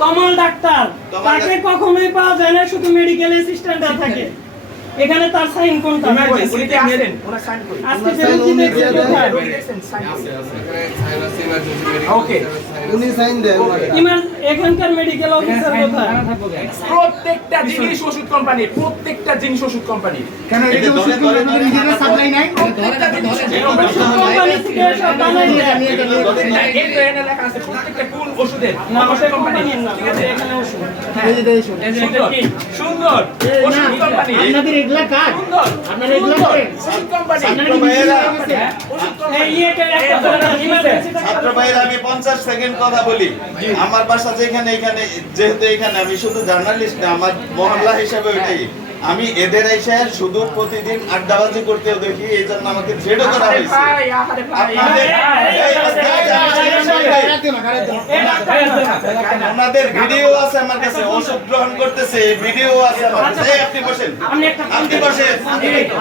কমল doctor. তাকে কখনোই পাওয়া যায় না শুধু মেডিকেল অ্যাসিস্ট্যান্টরা থাকে। এখানে তার সাইন কোনটা কই? উনি তো আসেন, ওনার sign কই? আজকে যে রোগী দেখছেন, ওকে উনি সাইন দেন ইমার এখানকার মেডিকেল অফিসার কোথায় প্রত্যেকটা জিনিস ওষুধ কোম্পানি প্রত্যেকটা জিনিস ওষুধ কোম্পানি কেন এই যে ওষুধ আপনাদের নিজেদের সাপ্লাই নাই প্রত্যেকটা জিনিস ওষুধ কোম্পানি থেকে সব বানাই দেয় এই তো এখানে লেখা আছে প্রত্যেকটা কোন ওষুধের না ওষুধ কোম্পানি ঠিক আছে এখানে ওষুধ হ্যাঁ। সুন্দর সুন্দর ওষুধ কোম্পানি আপনাদের এগুলা কাজ আপনারা এগুলো করেন? ছাত্র ভাইয়েরা হ্যাঁ, আমি পঞ্চাশ সেকেন্ড কথা বলি। আমার বাসা যেখানে এখানে যেহেতু এখানে আমি শুধু জার্নালিস্ট না আমার মহল্লা হিসাবে ওইটাই আমি এদের এসে শুধু প্রতিদিন আড্ডাবাজি করতেও দেখি এই জন্য আমাকে থ্রেডও করা হয়েছে। ভাই আরে ভাই। আপনাদের ভিডিও আছে আমার কাছে ওষুধ গ্রহণ করতেছে ভিডিও আছে আমার কাছে। আপনি বসেন। আপনি বসেন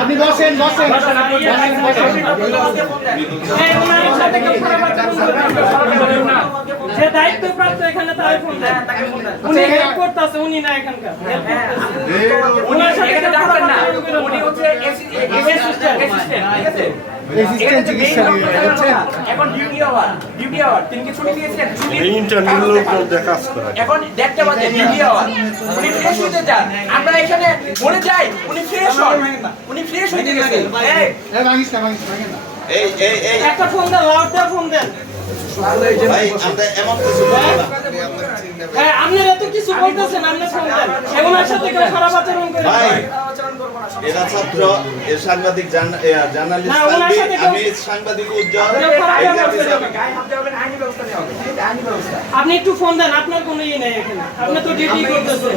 আপনি বসেন। বসেন সাথে। যে দায়িত্বপ্রাপ্ত এখানে তার ফোন দেয়। উনি হেল্প করতেছে উনি না এখানকার। উনি সাথে এখানে কেউ ডাক্তার খারাপ না। উনি হচ্ছে অ্যাসিস্ট্যান্ট অ্যাসিস্ট্যান্ট ঠিক আছে Assistant চিকিৎসা নিয়ে, এখন ডিউটি আওয়ার ডিউটি আওয়ার তিনি কি ছুটি দিয়েছেন ছুটি ইন্টারভিউ লোকদের কাজ করে এখন দেখতে পাচ্ছেন ডিউটি আওয়ার উনি ফ্রেশ হতে চান। আমরা এখানে মরে যাই উনি ফ্রেশ হন। উনি ফ্রেশ হতে গেছেন। এই। এই ভাঙিস না ভাঙিস ভাঙিস না। এই এই এই। একটা ফোন দেন লাউড ফোন দেন। ভাই আমরা এমন কিছু বলব না। হ্যাঁ আপনি এত কিছু বলতেছেন আপনি ফোন দেন। এ ওনার সাথে কেউ খারাপ আচরণ করে ভাই এরা ছাত্র সাংবাদিক জার্নালিস্ট আমি সাংবাদিক উজ্জ্বল আপনি একটু ফোন দেন আপনার কোনো ইয়ে নেই এখানে। আপনি তো ডিউটি করতেছেন।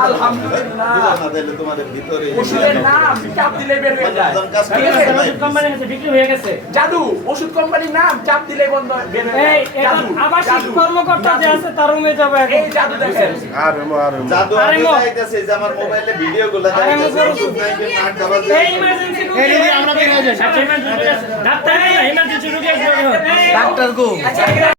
আলহামদুলিল্লাহ বুঝো না তাহলে তোমাদের ভিতরে ওষুধের নাম চাপ দিলে বের হয়ে যায় একজন কাজ ঠিক করে আছে? জাদু ওষুধ কোম্পানির নাম চাপ দিলে বন্ধ বের এই যায় এখন জাদু আবাসিক জাদু, কর্মকর্তা যে আছে তার রুমে যাবে এই জাদু দেখেন আর জাদু আমার মোবাইলে ভিডিও গুলো এই ইমার্জেন্সি আমরা বের হয়ে যাই। ডাক্তার ইমার্জেন্সি রুগী আসবে আচ্ছা, এগুলা-